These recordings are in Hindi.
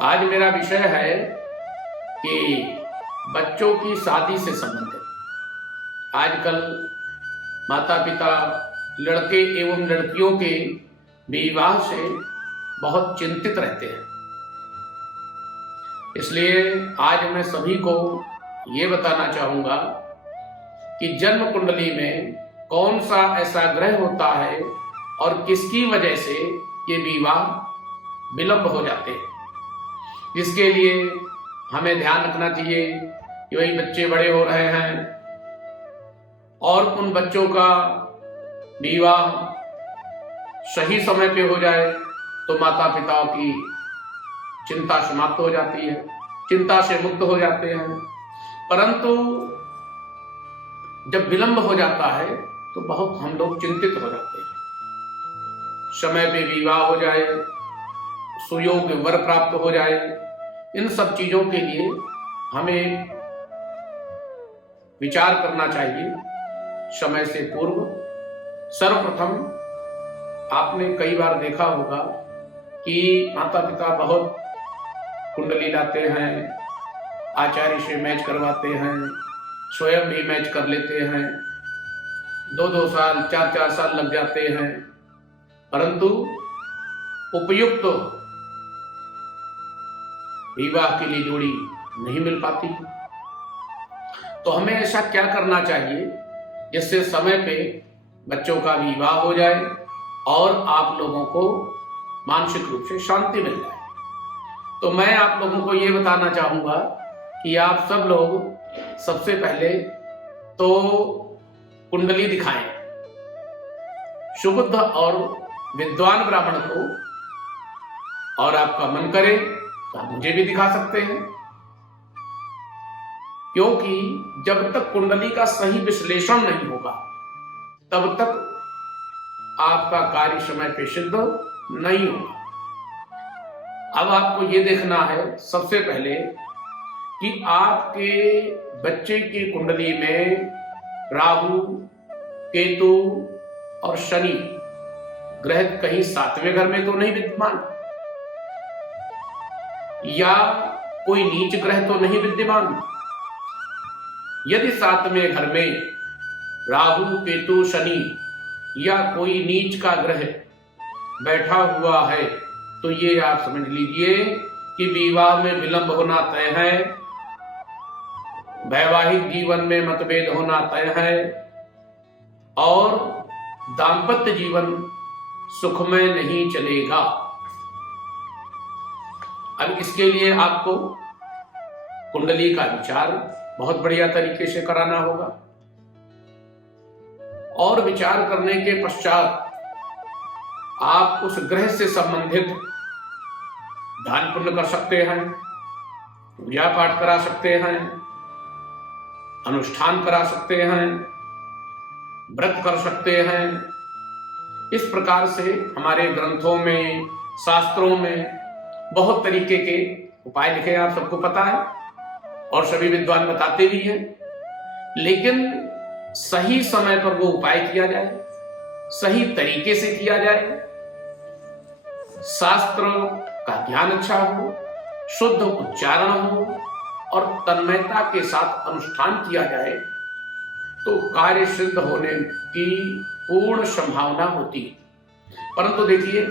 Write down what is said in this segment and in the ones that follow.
आज मेरा विषय है कि बच्चों की शादी से संबंधित। आजकल माता पिता लड़के एवं लड़कियों के विवाह से बहुत चिंतित रहते हैं। इसलिए आज मैं सभी को ये बताना चाहूँगा कि जन्म कुंडली में कौन सा ऐसा ग्रह होता है और किसकी वजह से ये विवाह विलंब हो जाते हैं, जिसके लिए हमें ध्यान रखना चाहिए कि वही बच्चे बड़े हो रहे हैं और उन बच्चों का विवाह सही समय पे हो जाए तो माता पिता की चिंता समाप्त हो जाती है, चिंता से मुक्त हो जाते हैं। परंतु जब विलंब हो जाता है तो बहुत हम लोग चिंतित हो जाते हैं। समय पे विवाह हो जाए, सुयोग्य वर प्राप्त हो जाए, इन सब चीजों के लिए हमें विचार करना चाहिए समय से पूर्व। सर्वप्रथम आपने कई बार देखा होगा कि माता पिता बहुत कुंडली लाते हैं, आचार्य से मैच करवाते हैं, स्वयं भी मैच कर लेते हैं, 2-2 साल 4-4 साल लग जाते हैं, परंतु उपयुक्त विवाह के लिए जोड़ी नहीं मिल पाती। तो हमें ऐसा क्या करना चाहिए जिससे समय पे बच्चों का विवाह हो जाए और आप लोगों को मानसिक रूप से शांति मिल जाए। तो मैं आप लोगों को ये बताना चाहूंगा कि आप सब लोग सबसे पहले तो कुंडली दिखाएं, सुबुद्ध और विद्वान ब्राह्मण को, और आपका मन करे तो आप मुझे भी दिखा सकते हैं, क्योंकि जब तक कुंडली का सही विश्लेषण नहीं होगा तब तक आपका कार्य समय पे सिद्ध नहीं होगा। अब आपको ये देखना है सबसे पहले कि आपके बच्चे की कुंडली में राहु, केतु और शनि ग्रह कहीं 7वें घर में तो नहीं विद्यमान, या कोई नीच ग्रह तो नहीं विद्यमान। यदि 7वें घर में राहु, केतु, शनि या कोई नीच का ग्रह बैठा हुआ है तो ये आप समझ लीजिए कि विवाह में विलंब होना तय है, वैवाहिक जीवन में मतभेद होना तय है और दांपत्य जीवन सुखमय नहीं चलेगा। अब इसके लिए आपको कुंडली का विचार बहुत बढ़िया तरीके से कराना होगा और विचार करने के पश्चात आप उस ग्रह से संबंधित दान पुण्य कर सकते हैं, पूजा पाठ करा सकते हैं, अनुष्ठान करा सकते हैं, व्रत कर सकते हैं। इस प्रकार से हमारे ग्रंथों में, शास्त्रों में बहुत तरीके के उपाय लिखे हैं, आप सबको पता है और सभी विद्वान बताते भी हैं। लेकिन सही समय पर वो उपाय किया जाए, सही तरीके से किया जाए, शास्त्र का ज्ञान अच्छा हो, शुद्ध उच्चारण हो और तन्मयता के साथ अनुष्ठान किया जाए तो कार्य सिद्ध होने की पूर्ण संभावना होती है। परंतु देखिए,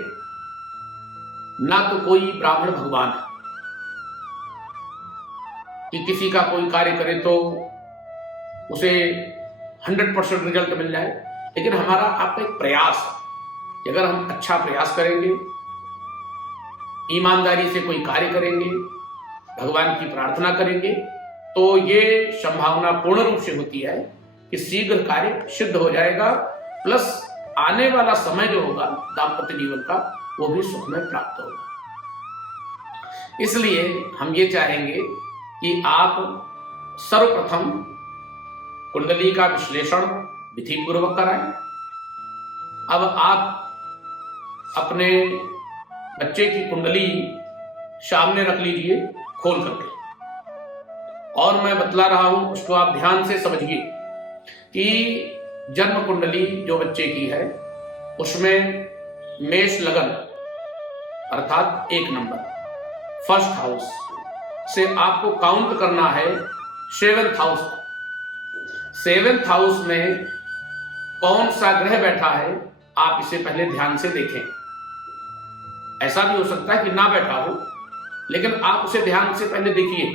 ना तो कोई ब्राह्मण भगवान है कि किसी का कोई कार्य करे तो उसे 100% रिजल्ट मिल जाए, लेकिन हमारा आपका एक प्रयास है कि अगर हम अच्छा प्रयास करेंगे, ईमानदारी से कोई कार्य करेंगे, भगवान की प्रार्थना करेंगे तो ये संभावना पूर्ण रूप से होती है कि शीघ्र कार्य सिद्ध हो जाएगा, प्लस आने वाला समय जो होगा दाम्पत्य जीवन का वो भी सुखमय प्राप्त होगा। इसलिए हम ये चाहेंगे कि आप सर्वप्रथम कुंडली का विश्लेषण विधि पूर्वक कराएं। अब आप अपने बच्चे की कुंडली सामने रख लीजिए खोल करके, और मैं बतला रहा हूं उसको आप ध्यान से समझिए कि जन्म कुंडली जो बच्चे की है उसमें मेष लगन अर्थात 1 नंबर, फर्स्ट हाउस से आपको काउंट करना है 7th हाउस तक। 7th हाउस में कौन सा ग्रह बैठा है आप इसे पहले ध्यान से देखें। ऐसा भी हो सकता है कि ना बैठा हो, लेकिन आप उसे ध्यान से पहले देखिए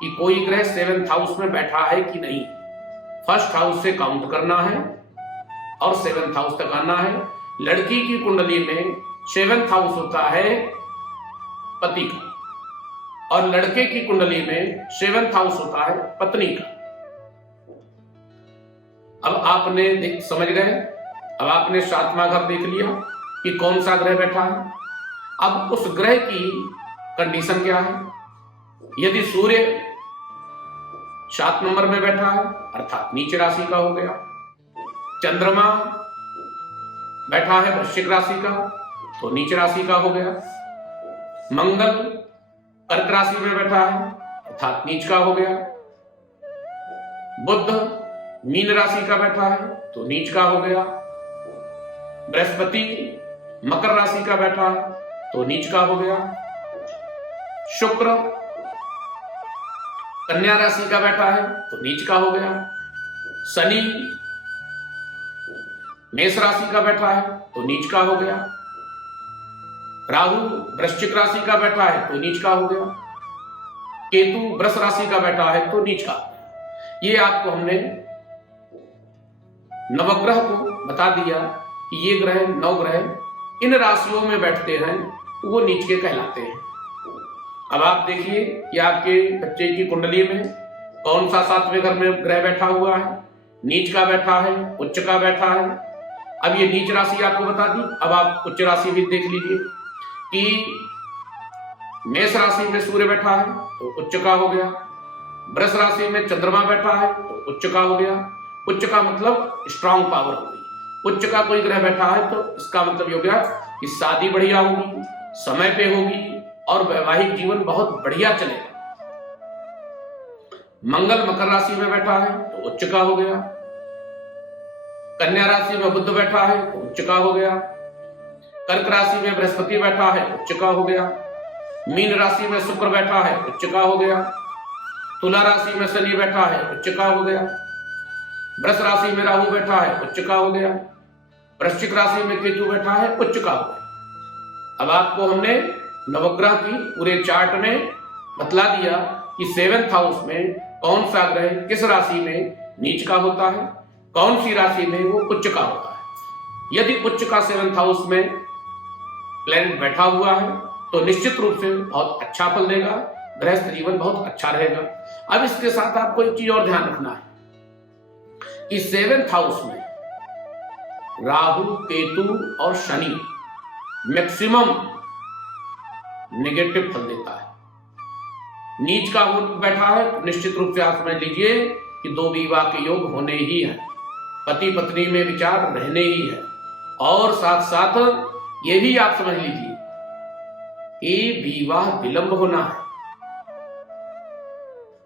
कि कोई ग्रह 7th हाउस में बैठा है कि नहीं। फर्स्ट हाउस से काउंट करना है और 7th हाउस तक आना है। लड़की की कुंडली में 7th हाउस होता है पति का और लड़के की कुंडली में 7th हाउस होता है पत्नी का। अब आपने समझ गए। अब आपने 7वां घर देख लिया कि कौन सा ग्रह बैठा है। अब उस ग्रह की कंडीशन क्या है। यदि सूर्य 7 नंबर में बैठा है अर्थात नीच राशि का हो गया, चंद्रमा बैठा है वृश्चिक राशि का तो नीच राशि का हो गया, मंगल कर्क राशि में बैठा है अर्थात नीच का हो गया, बुध मीन राशि का बैठा है तो नीच का हो गया, बृहस्पति मकर राशि का बैठा है तो नीच का हो गया, शुक्र कन्या राशि का बैठा है तो नीच का हो गया, शनि मेष राशि का बैठा है तो नीच का हो गया, राहु वृश्चिक राशि का बैठा है तो नीच का हो गया, केतु वृष राशि का बैठा है तो नीच का। ये आपको हमने नवग्रह को बता दिया कि ये ग्रह 9 ग्रह इन राशियों में बैठते हैं तो वो नीच के कहलाते हैं। अब आप देखिए कि आपके बच्चे की कुंडली में कौन सा 7वें घर में ग्रह बैठा हुआ है। नीच का बैठा है, उच्च का बैठा है। अब ये नीच राशि आपको बता दी। अब आप उच्च राशि भी देख लीजिए कि मेष राशि में सूर्य बैठा है तो उच्च का हो गया, वृष राशि में चंद्रमा बैठा है तो उच्च का हो गया। उच्च का मतलब स्ट्रांग पावर हो गई। उच्च का कोई ग्रह बैठा है तो इसका मतलब ये हो गया कि शादी बढ़िया होगी, समय पे होगी और वैवाहिक जीवन बहुत बढ़िया चलेगा। मंगल मकर राशि में बैठा है तो उच्च का हो गया, कन्या राशि में बुध बैठा है तो उच्च का हो गया, कर्क राशि में बृहस्पति बैठा है उच्च का हो गया, मीन राशि में शुक्र बैठा है उच्च का हो गया, तुला राशि में शनि बैठा है उच्च का हो गया, वृष राशि में राहु बैठा है उच्च का हो गया, वृश्चिक राशि में केतु बैठा है उच्च का हो गया। अब आपको हमने नवग्रह की पूरे चार्ट में बतला दिया कि 7th हाउस में कौन सा ग्रह किस राशि में नीच का होता है, कौन सी राशि में वो उच्च का होता है। यदि उच्च का 7th हाउस में प्लैनेट बैठा हुआ है तो निश्चित रूप से बहुत अच्छा फल देगा, गृहस्थ जीवन बहुत अच्छा रहेगा। अब इसके साथ आपको एक चीज और ध्यान रखना है कि 7th हाउस में राहु केतु और शनि मैक्सिमम नेगेटिव फल देता है। नीच का हो बैठा है तो निश्चित रूप से आप समझ लीजिए कि 2 विवाह के योग होने ही है, पति पत्नी में विचार रहने ही है। और साथ साथ ये भी आप समझ लीजिए कि विवाह विलंब होना है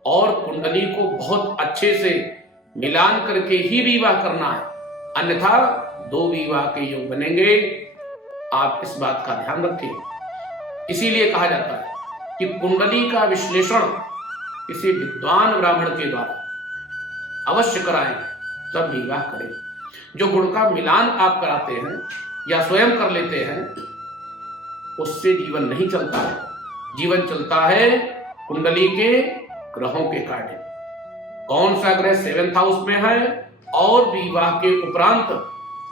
और कुंडली को बहुत अच्छे से मिलान करके ही विवाह करना है, अन्यथा 2 विवाह के योग बनेंगे। आप इस बात का ध्यान रखें। इसीलिए कहा जाता है कि कुंडली का विश्लेषण किसी विद्वान ब्राह्मण के द्वारा अवश्य कराएं, तब विवाह करें। जो गुण का मिलान आप कराते हैं या स्वयं कर लेते हैं उससे जीवन नहीं चलता है। जीवन चलता है कुंडली के ग्रहों के कारण। कौन सा ग्रह 7th हाउस में है और विवाह के उपरांत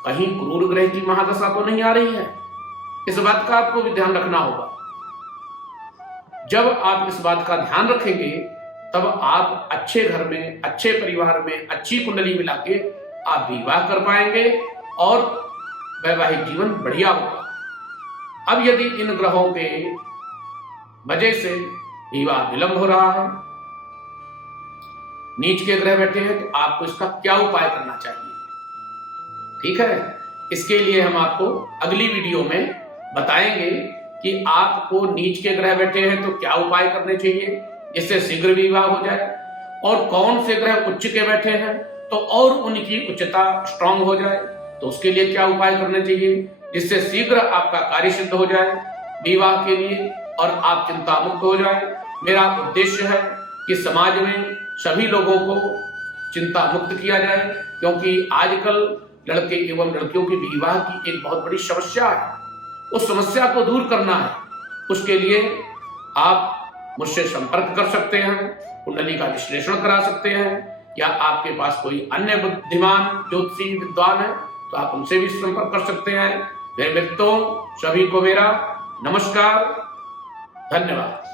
कहीं क्रूर ग्रह की महादशा तो नहीं आ रही है, इस बात का आपको भी ध्यान रखना होगा। जब आप इस बात का ध्यान रखेंगे तब आप अच्छे घर में, अच्छे परिवार में, अच्छी कुंडली मिला के आप विवाह कर पाएंगे और वैवाहिक जीवन बढ़िया होगा। अब यदि इन ग्रहों के वजह से विवाह विलंब हो रहा है, नीच के ग्रह बैठे हैं, तो आपको इसका क्या उपाय करना चाहिए, ठीक है। इसके लिए हम आपको अगली वीडियो में बताएंगे कि आपको नीच के ग्रह बैठे हैं तो क्या उपाय करने चाहिए जिससे शीघ्र विवाह हो जाए, और कौन से ग्रह उच्च के बैठे हैं तो और उनकी उच्चता स्ट्रांग हो जाए तो उसके लिए क्या उपाय करने चाहिए जिससे शीघ्र आपका कार्य सिद्ध हो जाए, विवाह के लिए और आप चिंता मुक्त हो जाएं। मेरा उद्देश्य है कि समाज में सभी लोगों को चिंता मुक्त किया जाए, क्योंकि आजकल लड़के एवं लड़कियों के विवाह की एक बहुत बड़ी समस्या है। उस समस्या को दूर करना है, उसके लिए आप मुझसे संपर्क कर सकते हैं, कुंडली का विश्लेषण करा सकते हैं, या आपके पास कोई अन्य बुद्धिमान ज्योतिषी विद्वान है तो आप उनसे भी संपर्क कर सकते हैं। मेरे मित्रों, सभी को मेरा नमस्कार, धन्यवाद।